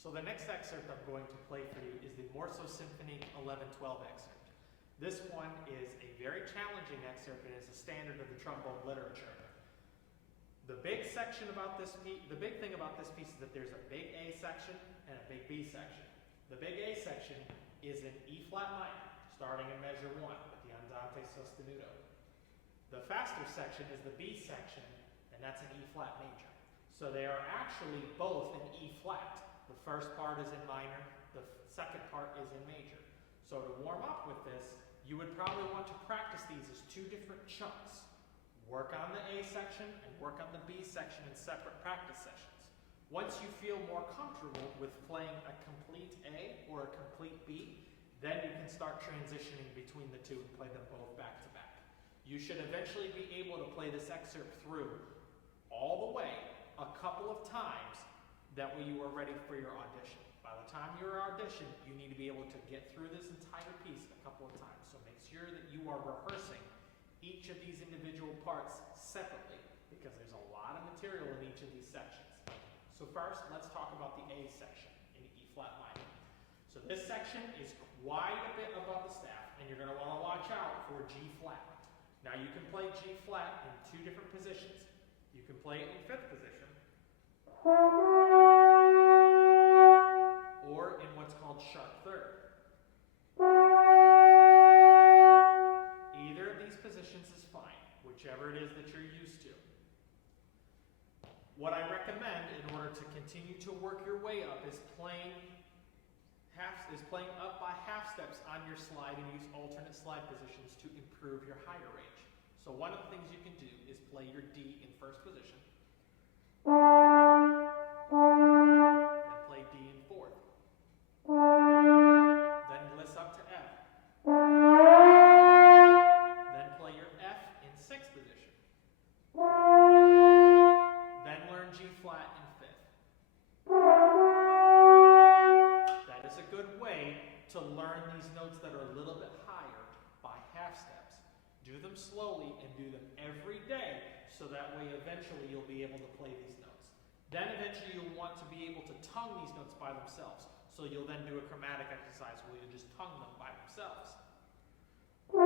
So the next excerpt I'm going to play for you is the Morso Symphonique 1112 excerpt. This one is a very challenging excerpt and is a standard of the trombone literature. The big section about this piece, the big thing about this piece is that there's a big A section and a big B section. The big A section is in E flat minor, starting in measure 1 with the andante sostenuto. The faster section is the B section, and that's in E flat major. So they are actually both in E flat. The first part is in minor, the second part is in major. So to warm up with this, you would probably want to practice these as two different chunks. Work on the A section and work on the B section in separate practice sessions. Once you feel more comfortable with playing a complete A or a complete B, then you can start transitioning between the two and play them both back to back. You should eventually be able to play this excerpt through all the way a couple of times. That way you are ready for your audition. By the time you're audition, you need to be able to get through this entire piece a couple of times. So make sure that you are rehearsing each of these individual parts separately because there's a lot of material in each of these sections. So first, let's talk about the A section in E flat minor. So this section is quite a bit above the staff, and you're going to want to watch out for G flat. Now you can play G flat in two different positions. You can play it in fifth position, or in what's called sharp third. Either of these positions is fine, whichever it is that you're used to. What I recommend in order to continue to work your way up is playing up by half steps on your slide and use alternate slide positions to improve your higher range. So one of the things you can do is play your D in first position, then play D in fourth, then gliss up to F, then play your F in sixth position, then learn G flat in fifth. That is a good way to learn these notes that are a little bit higher by half steps. Do them slowly and do them every day so that way eventually you'll be able to play these notes. Then eventually you'll want to be able to tongue these notes by themselves. So you'll then do a chromatic exercise where you just tongue them by themselves. And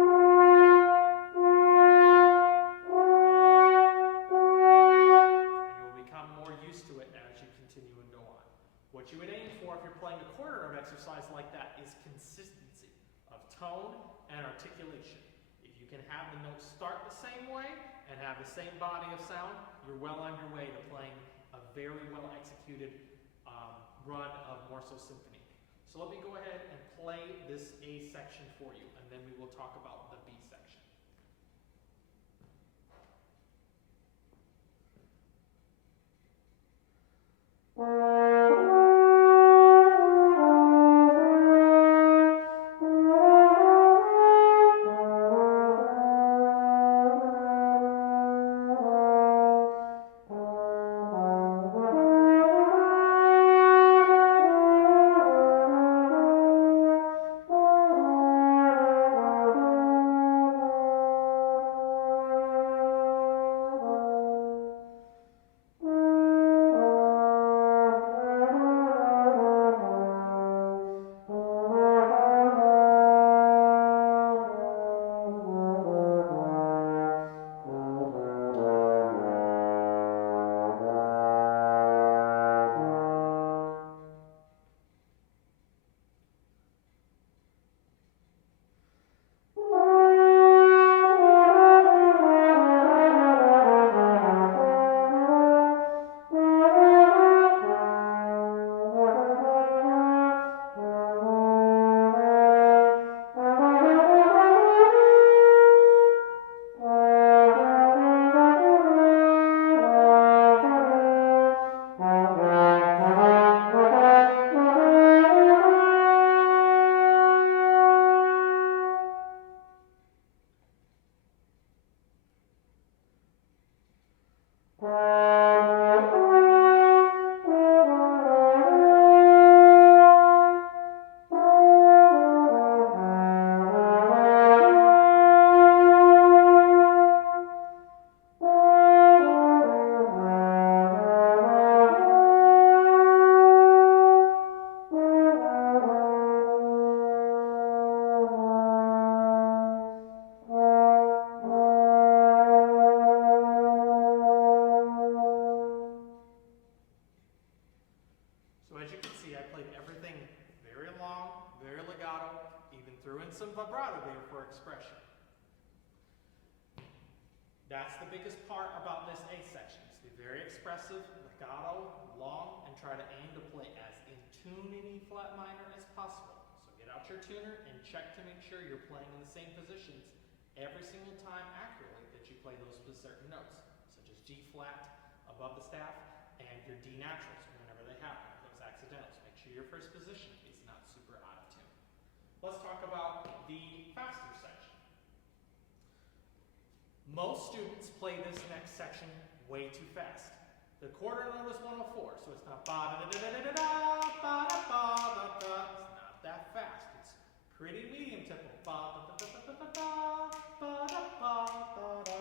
you'll become more used to it as you continue and go on. What you would aim for if you're playing a quarter note exercise like that is consistency of tone and articulation. If you can have the notes start the same way and have the same body of sound, you're well on your way to playing a very well executed run of Morso Symphonique. So let me go ahead and play this A section for you, and then we will talk about the B section. vibrato there for expression. That's the biggest part about this A section. It's the very expressive, legato, long, and try to aim to play as in tune in E flat minor as possible. So get out your tuner and check to make sure you're playing in the same positions every single time accurately that you play those certain notes, such as G flat above the staff and your D naturals whenever they happen, those accidentals. Make sure your first position is not super out of tune. Let's talk about the faster section. Most students play this next section way too fast. The quarter note is 104, so it's not ba-da-da-da-da-da-da, ba-da-ba-da-da. It's not that fast. It's pretty medium tempo. Ba-da-da-da-da-da-da, ba-da-ba-da-da,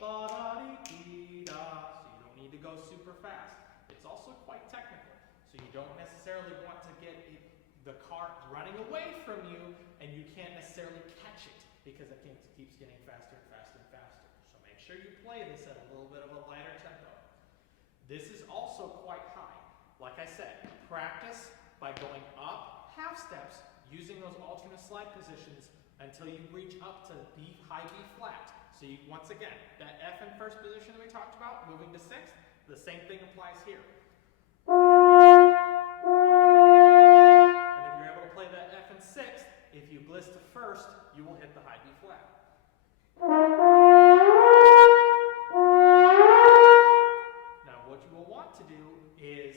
ba-da-dee-dee-da. So you don't need to go super fast. It's also quite technical, so you don't necessarily want to get the cart running away from you, and you can't necessarily catch it because it keeps getting faster and faster and faster. So make sure you play this at a little bit of a lighter tempo. This is also quite high. Like I said, practice by going up half steps using those alternate slide positions until you reach up to B, high B flat. So you, once again, that F in first position that we talked about, moving to sixth, the same thing applies here. And if you're able to play that F in sixth, if you bliss to first, you will hit the high B flat. Now what you will want to do is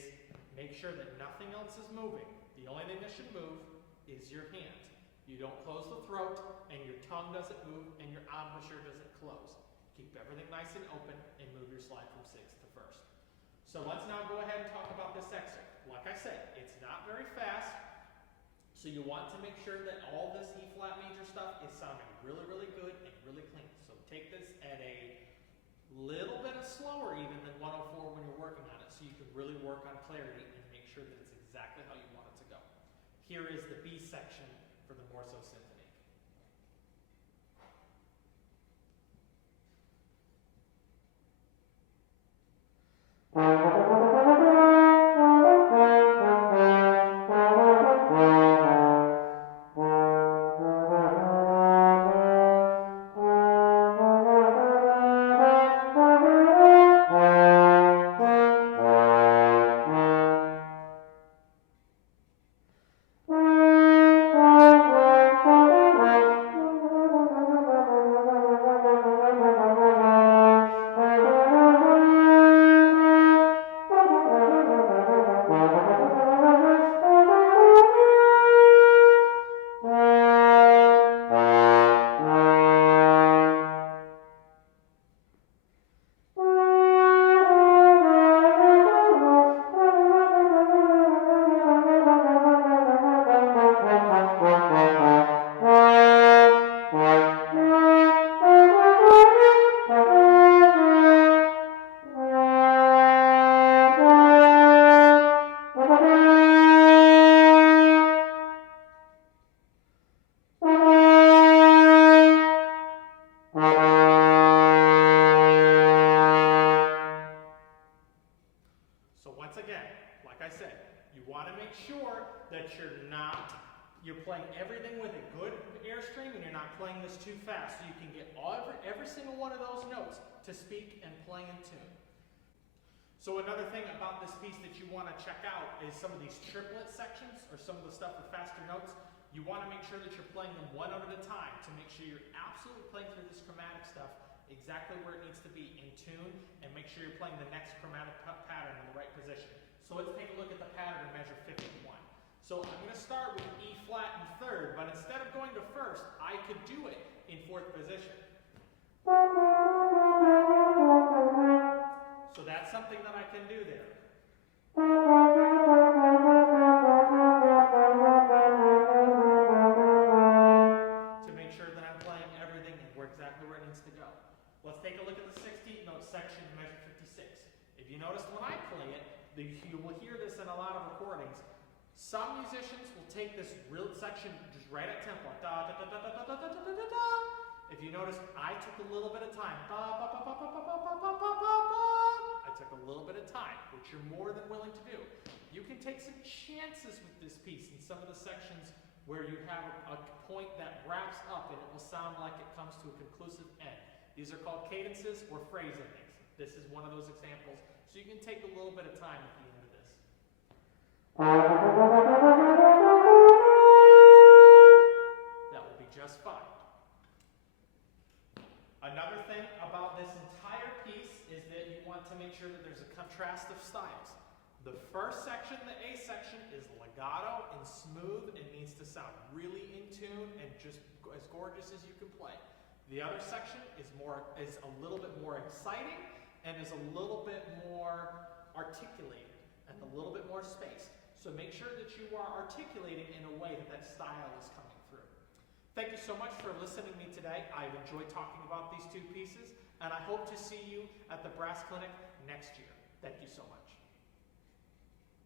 make sure that nothing else is moving. The only thing that should move is your hand. You don't close the throat, and your tongue doesn't move, and your embouchure doesn't close. Keep everything nice and open, and move your slide from sixth to first. So let's now go ahead and talk about this excerpt. Like I said, it's not very fast, so you want to make sure that all this E flat major stuff is sounding really, really good and really clean. So take this at a little bit slower even than 104 when you're working on it, so you can really work on clarity and make sure that it's exactly how you want it to go. Here is the B section for the Morso Symphony. You're playing everything with a good airstream, and you're not playing this too fast, so you can get every single one of those notes to speak and play in tune. So another thing about this piece that you want to check out is some of these triplet sections, or some of the stuff with faster notes. You want to make sure that you're playing them one note at a time to make sure you're absolutely playing through this chromatic stuff exactly where it needs to be in tune, and make sure you're playing the next chromatic pattern in the right position. So let's take a look at the pattern and measure 51. So I'm going to start with E flat in third, but instead of going to first, I could do it in fourth position. So that's something that I can do there. To make sure that I'm playing everything exactly where it needs to go. Let's take a look at the 16th note section, measure 56. If you notice when I play it, you will hear this in a lot of recordings. Some musicians will take this real section just right at tempo. Da, da, da, da, da, da, da, da, da, da. If you notice, I took a little bit of time. Ba, ba, ba, ba, ba, ba, ba, ba, ba, ba, ba. I took a little bit of time, which you're more than willing to do. You can take some chances with this piece in some of the sections where you have a point that wraps up and it will sound like it comes to a conclusive end. These are called cadences or phrase endings. This is one of those examples. So you can take a little bit of time at the end of this. That will be just fine. Another thing about this entire piece is that you want to make sure that there's a contrast of styles. The first section, the A section, is legato and smooth and needs to sound really in tune and just as gorgeous as you can play. The other section is a little bit more exciting and is a little bit more articulated and a little bit more spaced. So make sure that you are articulating in a way that style is coming through. Thank you so much for listening to me today. I've enjoyed talking about these two pieces, and I hope to see you at the Brass Clinic next year. Thank you so much.